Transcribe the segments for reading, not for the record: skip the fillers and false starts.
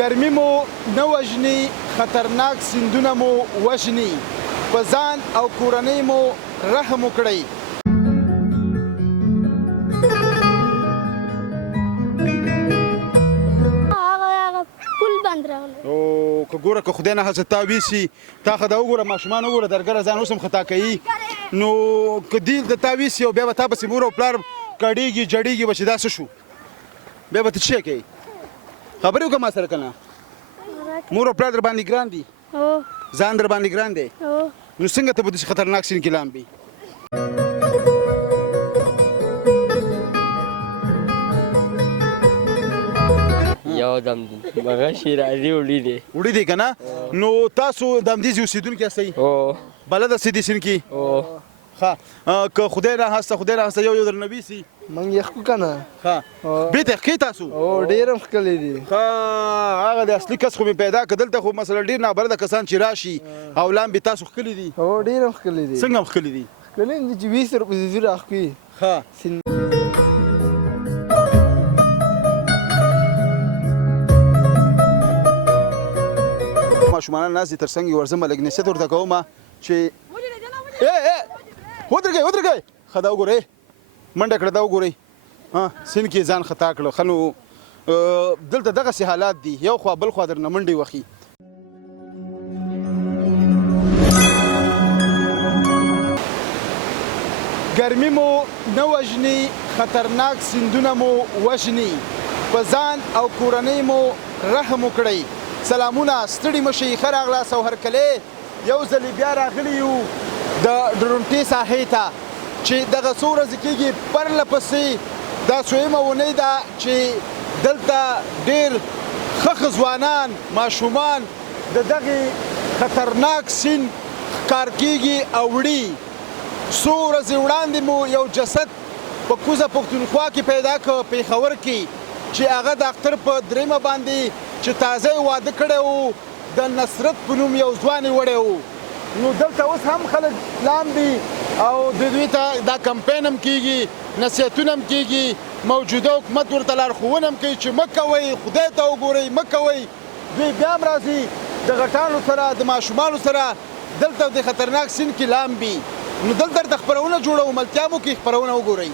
ګرمي مو نه وژني، خطرناک سیندونه مو وژني، په ځان او کورنۍ مو رحم وکړئ. او که ګوره که خدای نه هڅه تا ویسي تا خو دا وګوره ماشومان وګوره درګره ځان اوس هم خطا کوي، نو که دیل د تا ویسي او بیا به تا پسې مور او پلار کړېږي جړېږي به چې دا څه شو، بیا به ته څه کوې؟ خبرې وکړه ما سره که نه؟ مور او پلار در باندې ګران دي؟ ځان در باندې ګران دی؟ نو څنګه ته په داسې خطرناک سیند کې لامبې؟ یو دم هغه شی راځي وړي دی وړي دی که نه؟ نو تاسو د همدې ځای اوسېدونکي یاستئ؟ بلد یاستئ دې سیند کې؟ ښه که خدای ناهسته یو درنه ویسي موږ یې ښکو که نه؟ ښه بېرته ښکې تاسو؟ ډېر هم ښکلی دي. ښه هغه د اصلي کس خو مې پیدا که دلته خو مثلا ډېر نابلده کسان چې راشي او لامبې تاسو ښکلي دي؟ ډېر هم ښکلی دي. څنګه هم ښکلي دي؟ ښکلی هم دي چې وي سره پسې ځو راښکوي. ښه ماشومان ناست دي تر څنګ یې ورځمه لږ نصیحت ورته کومه چې ودرېږئ ښه دا وګورئ منډه کړه دا وګورئ سیند کې ځان خطا کړه. ښه نو دلته دغسې حالات دي، یو خوا بل خوا درنه منډې وخي. ګرمي مو نه وژني، خطرناک سیندونه مو وژني، په ځان او کورنۍ مو رحم وکړئ. سلامونه، ستړي مه شئ، ښه راغلاست او هرکلی یو ځلې بیا راغلي یو د ډرونټې ساحې ته چې دغه څو ورځې کېږي پرله پسې دا څویمه اونۍ ده چې دلته ډېر ښه ځوانان ماشومان د دغې خطرناک سیند ښکار کېږي او وړي. څو ورځې وړاندې مو یو جسد په کوزه پښتونخوا کې پیدا کړ پېښور کې چې هغه د اختر په درېیمه باندې چې تازه یې واده کړی و د نصرت په نوم یو ځوان یې وړی و. نو دلته اوس هم خلک لامبي او د دوی ته دا کمپین هم کېږي، نصیحتونه هم کېږي، موجوده حکومت ورته لارښوونه هم کوي چې مه کوئ، خدای ته وګورئ، مه کوئ. دوی بیا هم راځي د غټانو سره د ماشومانو سره دلته د خطرناک سیند کې لامبي. نو دلته درته خپرونه جوړوو، ملتیا مو کې خپرونه وګورئ.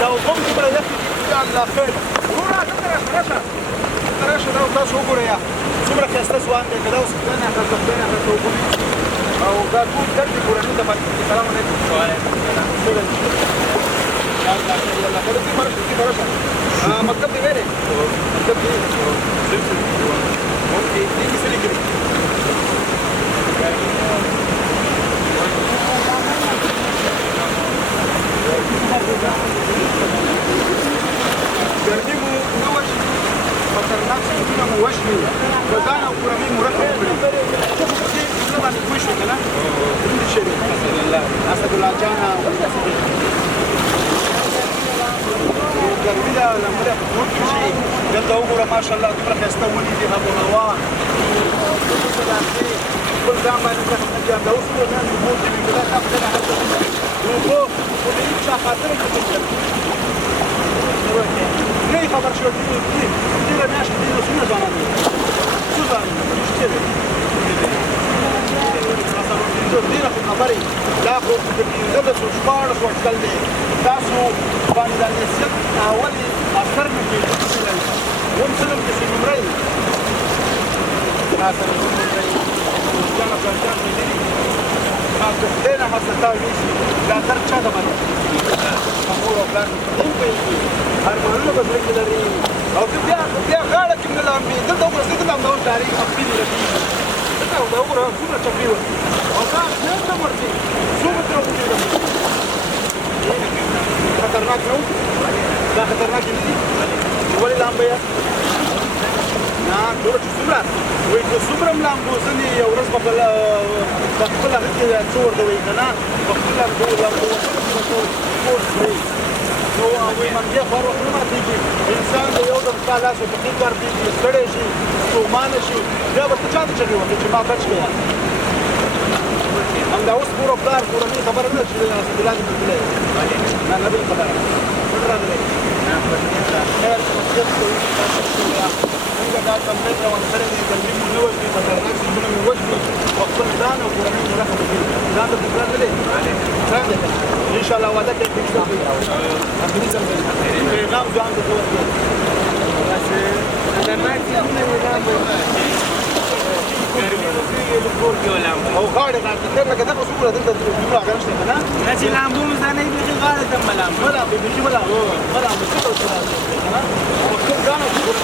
دا اوبه هم دومره یخې دي ان شاء الله خیر. وروره دلته راشه دا تاسو وګورئ څومره ښایسته ځوان دی، که دا اوس خدای ناخلته اوبه او دا ټول ګډ دي کورنۍ ته پاتې دي. سلام علیکم. مکتب دی ویلې؟ مکتب دی اوکې دې کې څه لیکلي؟ ګرمي مو نه وژني، خطرناک سیندونه مو وژني، په ځان او کورنۍ مو رحم وکړي. ته خو په دې جمله باندې پوه شوې که نه؟ دې شوې اسدالله جانه ګرمي ده لمبه په کور کې شي دلته وګوره ماشاءالله دومره ښایسته ونې دي هب و هوا خپل ځان باندې انجام ده اوس نور نه اوبو کې وي که دا کاپ نه هلته د اوبو خو د هېڅ چا خاطره کې نه یې خبر شوی تېره میاشت کې څومره ځوانان دي څو ځوانان دي رښتیا دی ډېره خو خبرې دا خو د پېنځلسو شپاړسو اټکل دی تاسو باندې د نصیحت اولې اثر مې کېږي اووم صنف کې چې نمرئ ما سره نمرئ دوستانه پلانجان مې لري ما که خدای نه هڅه تا ویسي ملاتړ چا ته باندې مور او پلار مې په دې پوهېږي ارمانونه به زړه کې لري او که بیا غاړه کې مې لامبي دلته وګوره زه دلته همداوس ډارېږم خپلې لګېږي دلته دا وګوره څومره چپې وهي او دا نه نه ورځي څو متره وګورم خطرناک نه و دا خطرناک نه دي ولې لامبه یې نه ګوره چې څومره وایي که څومره هم لامبو ځنې یو ورځ به په خپل هغه کې څه ورته وایي که نه په خپل لامبو کورس کوي نو وایي منګیا خو هر وخت نه ماتېږي انسان د یو ډول ستا لاس ورته ښه کار کېږي ستړی شي ستومانه شي بیا به ته چا ته چغې وهې چې ما بچ کړه همدا اوس مور او پلار کورنۍ خبره نه ده چې اسدالله دې بللی نه نه بل خبره پټ راغلی خیر نصیحت کوي تاسو څنګه دا تمرین روان کړی دی ګرمي مو نه وژني خطرناک څیزونه مې وژني په خپل ځان او کورنۍ مو رحم وکړي ځان ته فکر نه دی ځان دی انشاءالله وعده کوي چې څه کوي اخري ځل پیغام ځان ته ورکړي بس خطرناک څیزونه یې او غاړې راته خیر لکه دغه څه وګوره دلته دومره هغه نشته که نه نه چې لامبو مو ځانه یې بیخي غاړې ته مه لامبو مه لامبو بیخي مه لامبو مه لامبو څه ډول څه راځي که نه په خپل ځان او وګوره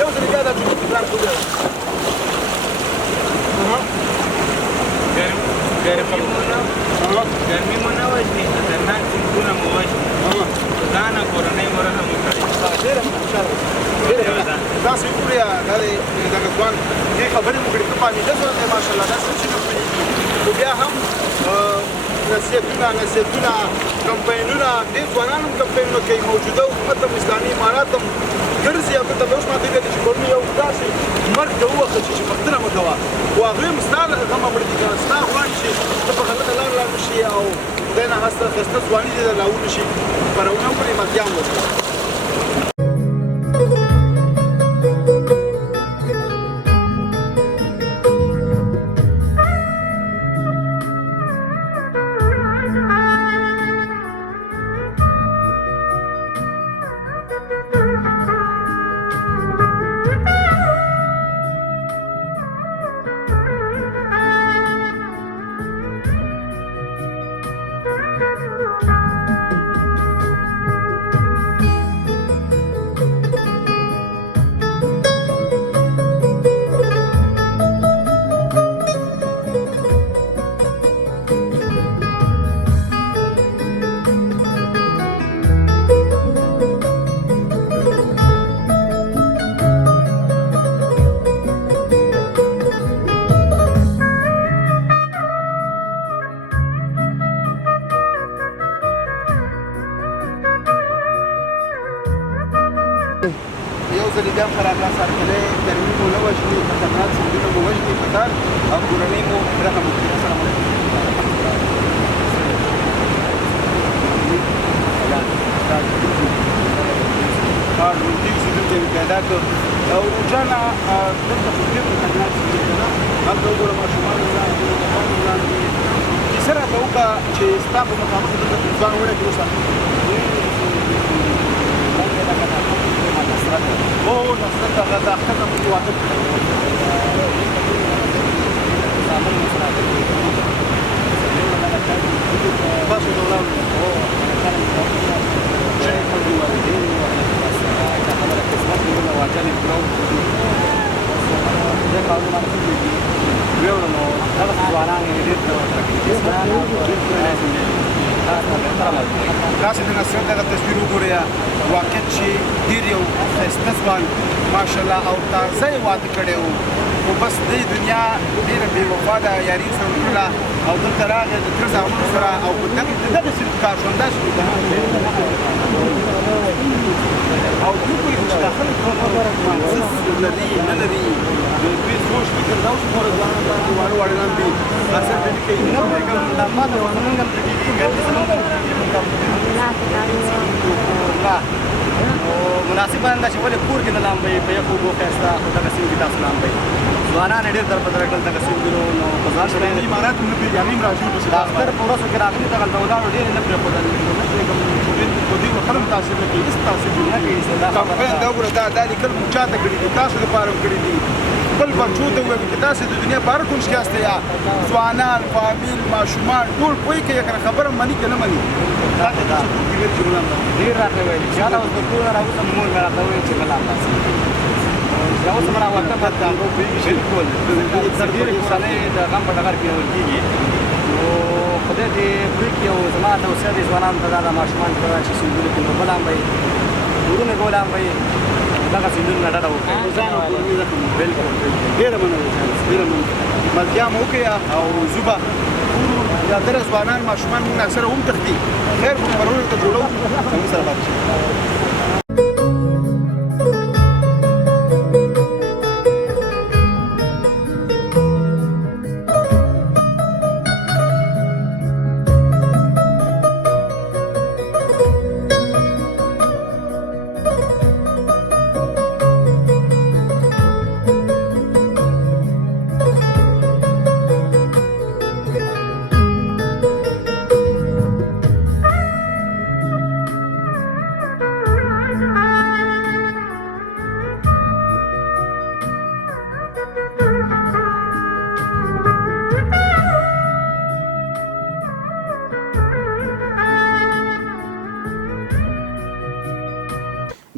یو ځلې بیا دا جملې تکرار کړو ګرمي مو نه وژني خطرناک څیزونه مو وژني ځان او کورنۍ مو رحم وکړئ ډېره خوشحاله تاسو وګورئ دا دی دغه ځوان دې خبرې مو کړې ښه فهمیده سره دی ماشاءالله دا څه چې نه پوهېږي خو بیا هم نصیحتونه کمپاینونه ډېر ځوانان هم کمپاینونه کوي موجوده حکومت هم اسلامي امارات هم ګرځي او دلته به اوس ماته ویلي چې پرون یو داسې مرګ ته ووهل شي چې پوښتنه مه کوه خو هغوی هم ستا له غمه مړه دي که نه ستا غواړي چې ته په غلطه لار لاړ نه شي او خدای نه هسته ښایسته ځواني دې درله ونشي خپرونه وکړې ملتیا هم وکړي یو ځل بیا هم خرابه سرکلی ګرمي مو نه وژني خطرناک سیندونه مو وژني خطر او کورنۍ مو رحم وکړي السلام علیکم کار روټیک سیندونکی مې پیدا کړ او روجانه دلته خو ډېر خطرناک سیندونه که نه هلته وګوره ماشومانو وړاندې بوډاګانو وړاندې کیسه راته وکړه چې ستا په مخامخ دلته ځوان وړی کړي اوسه اوه نصرت هغه دا ښځه پکې واده کړی تاسو د ولاړو تاسو د نصرت دغه تصویر وګورئ واقع چې ډېر یو ښایسته ځوان ماشاءالله او تازه یې واده کړی و خو بس دې دنیا ډېره بې وفا ده یاري سره وکړله او دلته راغی د تره زامنو سره او په دغسې کار ژوندی شو مناسب نه چې ولې کور کې نه لامبئ په یخو اوبو ښایسته خو دغه سیند کې تاسو لامبئ ځوانان یې ډېر دربدره کړل دغه سیندونو نو په ځان سره یې امارات هم نه پېژني هم راځي د اختر په ورځو کې راغلي دغلته ولاړو ډېر یې نه پرېښودل نه پرېږدم په دوی خلک تاثیر نه کوي هېڅ تاثیر نه کوي کمپاین دا وګوره دا لیکل مو چاته کړي دي تاسو دپاره هم کړي دي خپل بچو ته ووایي چې تاسو د دنیا په هر کونج کې یاست یا ځوانان فامیل ماشومان ټول پوهېږي که یې خبره مني که نه مني ډېر راته ویلي چې هله اوس د کورونه راوځم مور مې راته ویل چې مه لامباسي چې اوس هم راوتم بلکل ډېرې کورنۍ د غم په ډګر کې نیول کېږي نو خدای دې پرېږدي او زما توصیه دې ځوانانو ته دا ده ماشومانو ته چې سیندونو کې اوبه لامبئ کورونه کې ولامبئ دغه سیندونو نه ډډه وکړئ بلکل ډېره مننه ډېره مننه ملتیا مو وکړئ او زوبه یا دره ځوانان ماشومان موږ اکثره هم تښتي خیر خو خپرونې ته جوړوو زموږ سره پاتې شئ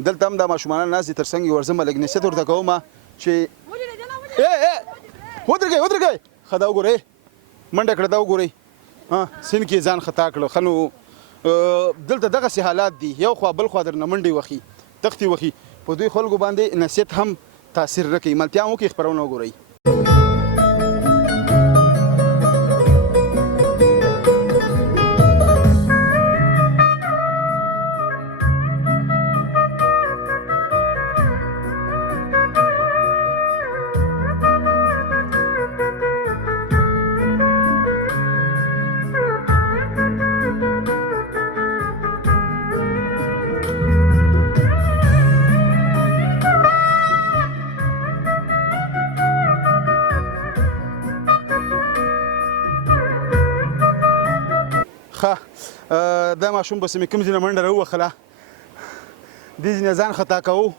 دلته هم دا ماشومان ناست دي تر څنګ یې ورځم لږ نصیحت ورته کوم چې ودرېږئ ښه دا وګورئ منډه کړه دا وګورئ سیند کې ځان خطا کړه ښه نو دلته دغسې حالات دي یو خوا بل خوا درنه منډې وخي تختې وخي په دوی خلکو باندې نصیحت هم تاثیر نه کوي ملتیا هم وکړئ خپرونه وګورئ دا ماشوم بس مې کوم ځای نه منډه راووښله دې ځای نه ځان خطا کوو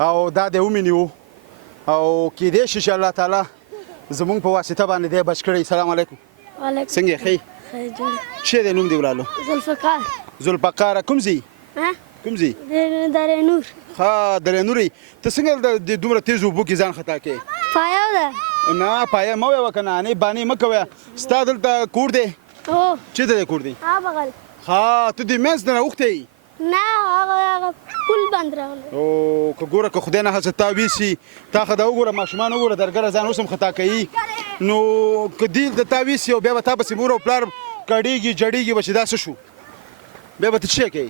او دا دی ومې او کېدای شي چې الله تعالی زمونږ په واسطه باندې دی بچ کړی سلام علیکم څنګه یې ښې څه دی نوم دی ورالو ذوالفقار کوم ځای کوم ځای درې نور ها درې نورې ته څنګه د دومره تیز اوبو کې ځان خطا کوې پایه ده نه پایه مه ویوه که نه انې بانې مه کوه ستا دلته کور دی هو چېرته دی کور دی ها بغل ها ته دې منځ نه راوښتی یې نه هغه پل باندې راغلی او که ګوره که خدای نه هڅه تا ویسي تا ښه دا وګوره ماشومان وګوره درګره ځان اوس هم خطا کوي نو که دې د تا ویسي او بیا به تا پسې مور او پلار کړېږي جړېږي به چې دا څه شو بیا به ته څه کوې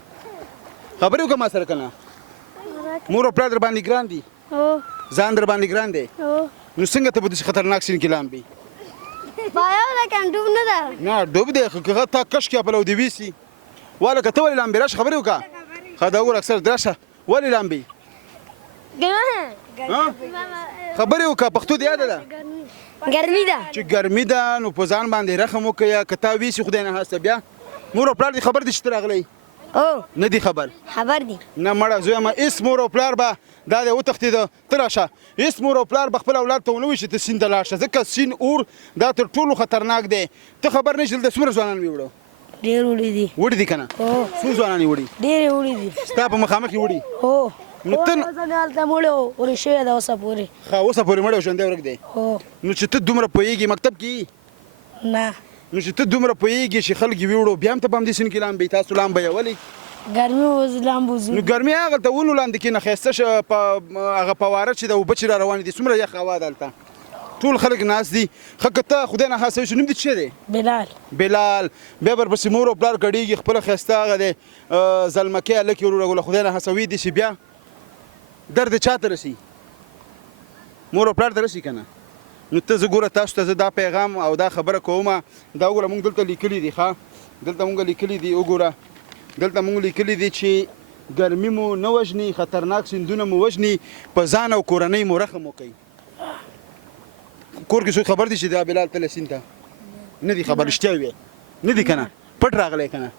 خبرې وکړه ما سره که نه مور او پلار در باندې ګران دي ځان در باندې ګران دی نو څنګه ته په داسې خطرناک سیند کې لامبې پایه ده که ډوب نه ده نه ډوب دی که هغه تا کش کړي پلو دې ویسي واله که ته ولې لامبې راشه خبرې وکړه ښه دا وګوره اکثر راشه ولې لامبې خبرې وکړه پښتو دې یاده ده ګرمي ده چې ګرمي ده نو په ځان باندې رحم وکړه که تا ویسي خدای نه هسته بیا مور او پلار دې خبر دي چې ته راغلی نه دي خبر دي نه مړه زویمه هېڅ مور او پلار به دا دی وتښتېده ته راشه هېڅ مور او پلار به خپل اولاد ته ونه وایي چې ته سیند ته لاړ شه ځکه سیند اور دا تر ټولو خطرناک دی ته خبر نه یې چې دلته څومره ځوانان مې وړه ډېر وړي دي وړي دي که نه څو ځوانان یې وړي ډېرې وړي دي ستا په مخامخ یې وړي نو ته هلته مړی و ورې شوی ده اوسه پورې ښه اوسه پورې مړی او ژوندی ورک دی نو چې ته دومره پوهېږې مکتب کې نه نو چې ته دومره پوهېږې چې خلک یې ویوړو بیا هم ته په همدې سیند کې لامبئ تاسو لامبئ ولې ګرمي اوس لامبو ځو نو ګرمي هغلته ونو لاندې کښېنه ښایسته هغه فواره چې د اوبه چې را روانې دي څومره یخ هوا ده هلته ټول خلک ناست دي ښه که ته خدای نه خاصوي چې نوم دې څه دی بلال بیا ورپسې مور او پلار ګډېږي خپله ښایسته هغه دی زلمکۍ هلک یې وروره خدای نه هڅوي دي چې بیا درد چا ته رسي مور او پلار ته رسي که نه نو ته زه ګوره تاسو ته زه دا پیغام او دا خبره کوم دا وګوره مونږ دلته لیکلي دي ښه دلته مونږ لیکلي دي وګوره دلته مونږ لیکلي دي چې ګرمي مو نه وژني خطرناک سیندونه مو وژني په ځان او کورنۍ مو رحم وکړي کور کې څوک خبر دي چې دا بلال تللی سیند ته نه دي خبر رښتیا وي نه دي که نه پټ راغلی که نه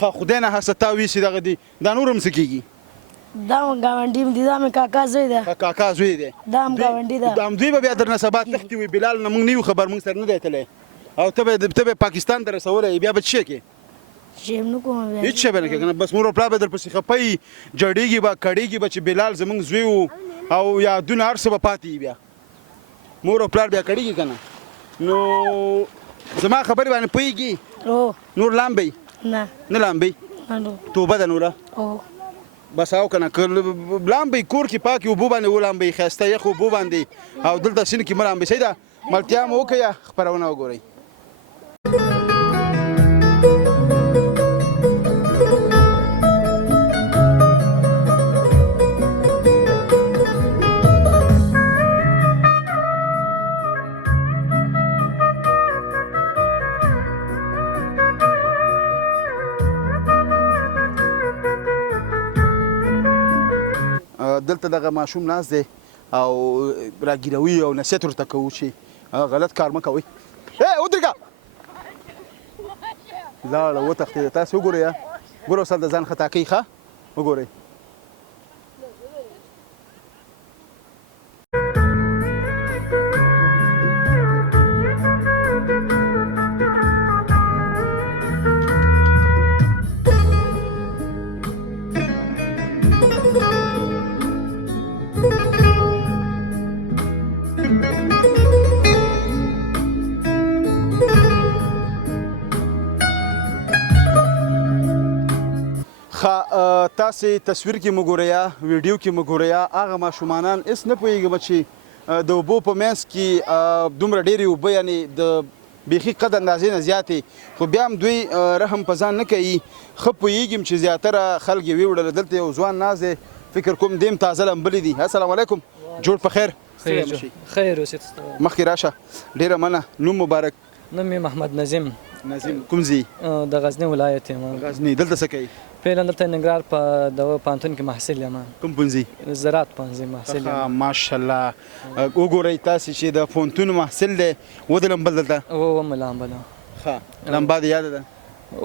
ښه خدای نه هسته تا ویسي دغه دي دا نور هم څه کېږي دا مې ګاونډي م دي دا مې کاکا زوی ده کاکا زوی دی دا هم ګاونډي ده همدوی به بیا درنه سبا تښتي وي بلال نه موږ نه یو خبر موږ سره نه دی تللی او ته به پاکستان ته رسولی بیا به څه شی کې شیم نه کوم بیا هیڅ شی به نه کوې که نه بس مور او پلار به درپسې خفه جړېږي به کړېږي به چې بلال زموږ زوی و او یادونه هر څه به پاتې وي بیا مور او پلار بیا کړېږي که نه نو زما خبرې باندې پوهېږي او نور لامبئ نه نه لامبئ نو توبه ده نوره او بس او که نه که لامبئ کور کې پاکې اوبو باندې ولامبئ ښایسته یخ اوبو باندې او دلته سیند کې مه لامبئ صحیح ده ملتیا مو وکړئ خپرونه وګورئ دلته دغه ماشوم ناست دی او راګیروي او نصیحت ورته کوو چې غلط کار مه کوئ ودرېږه لاړه وتښتېده تاسې وګورئ ګوره اوس هلته ځان خطا کوي ښه وګورئ تاسې تصویر کې مو ګورئ ویډیو کې مو ګورئ هغه ماشومانان هېڅ نه پوهېږم چې د اوبو په منځ کې دومره ډېرې اوبه یعنې د بیخي قد اندازې نه زیاتې خو بیا هم دوی رحم په ځان نه کوي ښه پوهېږم چې زیاتره خلک یې ویوړله دلته یو ځوان ناست دی فکر کوم دیم تازه لمبلی دي السلام علیکم جوړ په خیر خیر اوسې مخکې راشه ډېره مننه نوم مبارک نوم مې محمد نظیم کوم ځای د غزني ولایت یم غزني دلته څه کوي فعلا دلته ننګرهار په دغه پوهنتون کې محصل یم کوم پوهنځي زراعت پوهنځي محصل یم ماشاءالله وګورئ تاسې چې د پوهنتون محصل دی ودې لمبل دلته ومه لامبه ده ښه لمبا دې یاده ده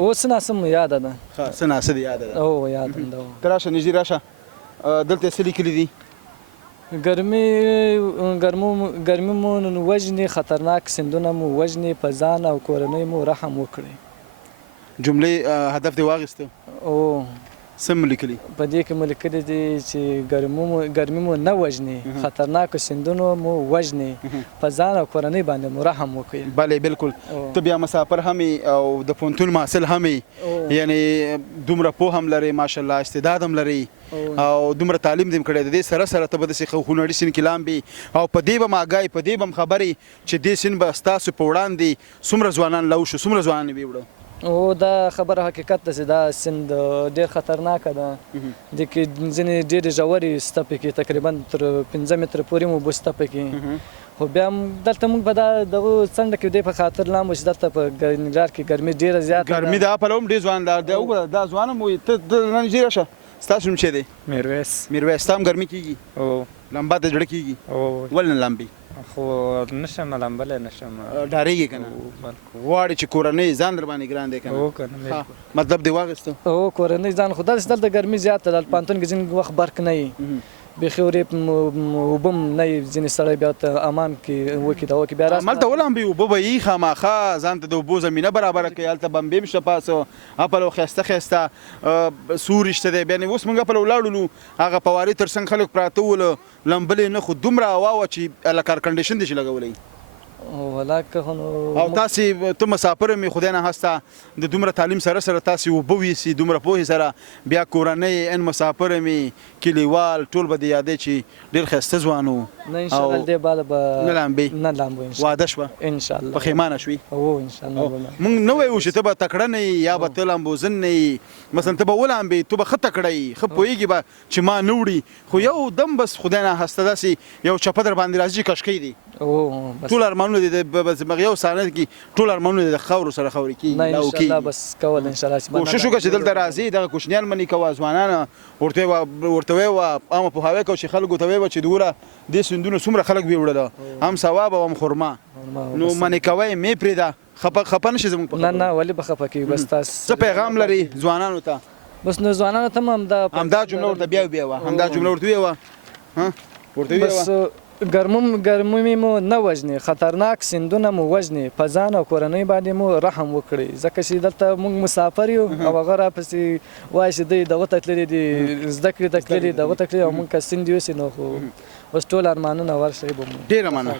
اوس ناسم یاده ده ښه څه ناسه دې یاده ده او یاد هم ده ته راشه نږدې راشه دلته څه لیکلي دي ګرمي مو وژني خطرناک سیندونه مو وژني په ځان او کورنۍ مو رحم وکړئ جملې هدف دې واخیسته او څه مو لیکلي په دې کې مو لیکلي دي چې ګرمي مو نه وژني خطرناکو سیندونو مو وژني په ځان او کورنۍ باندې مو رحم وکړئ بله بالکل ته بیا مسافر هم او د پوهنتون محصل هم یعنې دومره پوه هم لرې ماشاءالله استعداد هم لري او دومره تعلیم دې کړی د دې سره سره ته به داسې هنري سیند کې لامبې او په دې به م آګاهي په دې به م خبرې چې دې سیند به ستاسو په وړاندې څومره ځوانان لو شو څومره ځوانان یې ویوړه او دا خبره حقیقت ده چې دا سیند ډېر خطرناکه ده د کې ځینې ډېرې ژورې سته پکې تقریبا تر 5 متره پورې مو اوبه سته پکې خو بیا هم دلته موږ به دا دغه څنډه کې دې په خاطر لامبو چې دلته په ننګرهار کې ګرمي ډېره زیاته ګرمي د پلوه هم ډېر ځوان دا ځوان هم ته نږدې راشه ستاسو نوم څه دی میرویس تا هم ګرمي کېږي لمبا ته زړه کېږي ولې نه لامبي خو نشم لامبلی نشم ډارېږي که نه غواړې چې کورنۍ ځان در باندې ګران دی که نه مطلب دې واخیسته او کورنۍ ځان خو داسې دلته ګرمي زیاته ده پوهنتون کې ځینې وخت برق نه وي بیخي اوبه هم نه وي ځینې سړی بیا ته امان کې وکړي دا وکړي بیا هملته ولامبي اوبه به یي خامخا ځان ته د اوبو زمینه برابره کوي هلته بمبې شته پاسه اپلو ښایسته ښایسته سوري شته دی بیا اوس موږ اپلو ولاړلو هغه په وارې تر څنګ خلک پراته ول لمبلې نه خو دومره هوا وه چې لکه ایر کنډیشن دې شي لګولی او تاسې ته مسافر مې خدای نه هسته د دومره تعلیم سره سره تاسې اوبه ویسي دومره پوهې سره بیا کورنۍ ان مسافر مې کلیوال ټول به دې یادی چې ډېر ښایسته ځوان و نه انشاءالله دې بالا به نه لامبي نه لامبو واده شوه انشاءالله پښیمانه شوې او انشاءالله موږ نه وایو چې ته به تکړه نه یې یا به ته لامبوزن نه یې مثلا ته به ولامبې ته به ښه تکړه یې ښه پوهېږي به چې ما نه وړي خو یو دم بس خدای نه هسته داسې یو چپه در باندې راځي کشکۍ دی ټول ارمانونه ارمانونه دي بس مغیو سانه کې ټول ارمانونه د خاور سره خوري کې نه ان شاء الله بس کول ان شاء الله کوشش وکړه چې دلته راځي دغه کوشنیان منی کوه ځوانان ورته و عامه په هوا کې چې خلکو ته و چې دوره د سندونو څومره خلک به وړل هم ثواب او هم خرما نو منی کوي مې پرېدا خپه نشي زموږ په نه نه ولې به خپه کېږي بس تاسو څه پیغام لري ځوانانو ته بس نو ځوانانو ته هم همدا جمله ورته بیا همدا جمله ورته ویوه ها ورته ویوه بس ګرمي مو نه وژني خطرناک سیندونه مو وژني په ځان او کورنۍ باندې مو رحم وکړي ځکه چې دلته موږ مسافر یو او هغه راپسې وایي چې دوی دغه ته تللي دي زده کړې ته تللي دغه ته تللي او موږ که سیند یوسي نو خو بس ټول ارمانونه ورشئ به مو ډېره مننه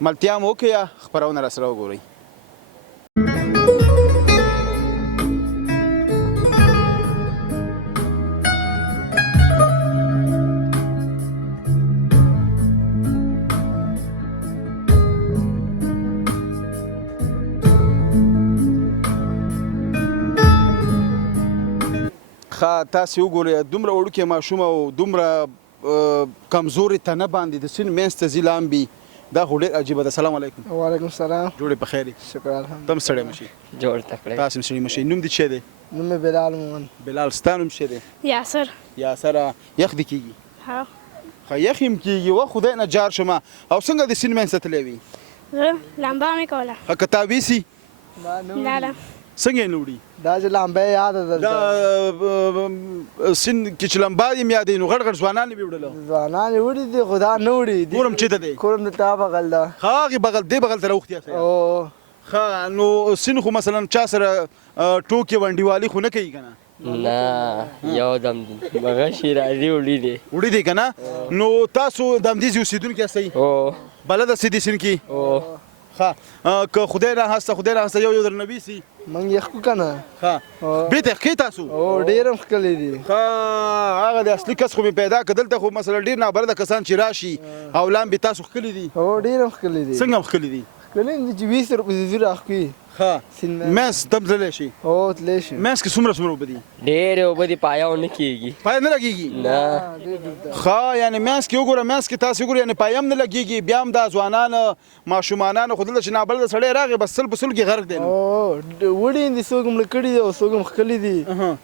ملتیا مو وکړه خپرونه راسره وګورئ تاسو وګورئ دومره وړوکی ماشوم او دومره کمزوري تنه باندې د سین منځ ته ځي لامبي دا خو ډېر عجیبه ده سلام علیکم وعلیکم السلام جوړې په خیر شکر الحمد تم سړی مشي جوړ تکړه تاسو سړی مشي نوم دې څه دی نوم مې بلال مومن بلال ستا نوم څه دی یاسر یاسر یخ دې کېږي ها ښه یخ هم کېږي و خدای نه جار شمه او څنګه د سین منځ ته تللی وي لامبا مې کوله ښه که تا ویسي نه څنګه یې نه وړي دا چې لامبه یاده دا سین کې چې لمبا دې یاد نو غړ غړ ځوانان به وړل ځوانان وړي دي خدا نه وړي کورم چته دی کورم د تا بغل ده هغه بغل دی بغل تر وخت یې او ښه نو سین خو مثلا چا سره ټوکې ونډیوالي خو نه کوي که نه نه یو دم مغشي راځي وړي دی که نه نو تاسو د همدې ځای اوسېدونکي یاستئ او بلد استئ دې سین کې او ښه که خدای نهاسته یو درنه ویسي موږ یې ښکو که نه ښه بېرته یې ښکې تاسو او ډېر هم ښکلی دي ښه هغه د اصلي کس خو مې پیدا که دلته خو مثلا ډېر نابلده کسان چې راشي او لامبې تاسو ښکلي دي او ډېر هم ښکلی دي څنګه هم ښکلي دي ښکلی دي چې 20 روپۍ زی راښکوي ښه منځ تم تللی شي او تللی شي منځ کې څومره اوبه دي ډېرې اوبه دي پایه نه کېږي پایه نه لګېږي نه ښه یعنې منځ کې وګوره منځ کې تاسو وګورئ یعنې پایه هم نه لګېږي بیا هم دا ځوانان ماشومانان خو دلته چې نابلده سړی راغی بس سل په سل کې غرق دی او وړي دي څوک مړه کړي دي او څوک هم ښکلي دي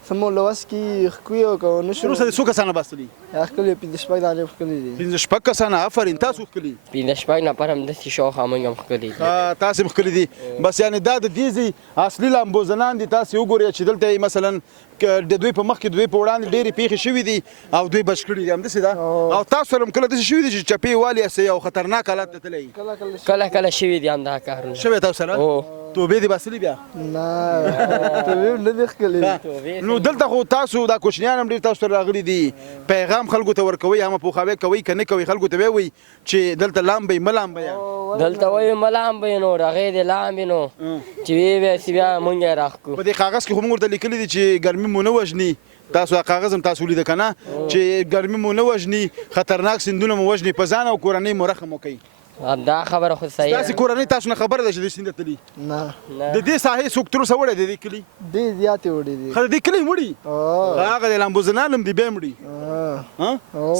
سمو لوس کې ښکوي او که نه شو وروسته دې څو کسانه بستلي ښکلي 15 دانې ښکلي دي 15 کسانه آفرین تاسو ښکلي 15 نفر همداسې شاوخوا موږ هم ښکلي دي تاسو هم ښکلي دي بس یعنې دا د دې ځای اصلي لامبوزنان دي تاسو وګورئ چې دلته مثلا د دوی په مخ کې دوی په وړاندې ډېرې پیښې شوي دي او دوی بچ کړي دي همداسې ده او تاسو سره هم کله داسې شوي دي چې چپې والي یاستئ او خطرناک حالت ته تللی کله شوي دي همدا کارونه شوی تاسو سره توبې دې باسلي بیا نه توبې نه دي ښکلي نو دلته خو تاسو دا کوچنیان هم ډېر تاسو سره راغلي دي پیغام خلکو ته ورکوئ هم پوښاوی کوئ که نه کوئ خلکو ته ویئ چې دلته لامبئ مه لامبئ دلته وایي مه لامبئ نو هغې دې لامبې نو چې ویې بیا موږ یې راښکو په دې کاغذ کې خو موږ ورته لیکلي دي چې ګرمي مو نه وژني تاسو کاغذ هم تاسو لیده که نه چې ګرمي مو نه وژني خطرناک سیندونه مو وژني په ځان او کورنۍ مو رحم وکوئ دا خبره خو صحیح تاسې کورنۍ تاسو نه خبره ده چې د سیند ته تلي نه د دې ساحې څوک تر اوسه وړی دی دې کلي ډېر زیاتې وړي دي ښه د دې کلي مړي هغه د لامبوزنان هم دي بیا مړي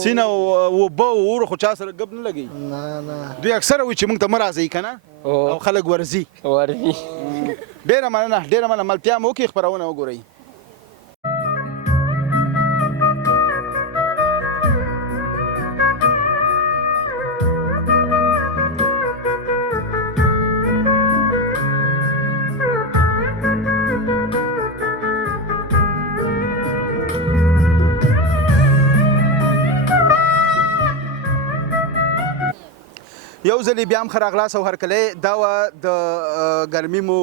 سیند او اوبه او اور خو چا سره ګپ نه لګوي نه دوی اکثره وایي چې موږ ته مه راځئ که نه او خلک ورځي ډېره مننه ملتیا مو وکړئ خپرونه وګورئ یو ځلې بیا هم ښه راغلاست او هرکلی دا وه د ګرمي مو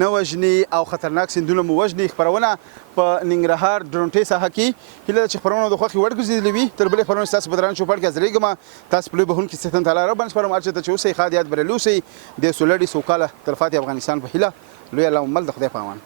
نه وژني او خطرناک سیندونه مو وژني خپرونه په ننګرهار ډرونټې ساحه کې هیله ده چې خپرونه د خوښې وړ ګرځېدلې وي تر بلې خپرونې ستاسو په درانه چوپړ کې حاضرېږم تاسو په لوی بهونکي څښتن تعالی رب باندې سپارم هر چېرته چې اوسئ ښاد یاد بریالي اوسئ د سولړي سوکاله تلفاتې افغانستان په هیله لوی الله مل د خدای په امان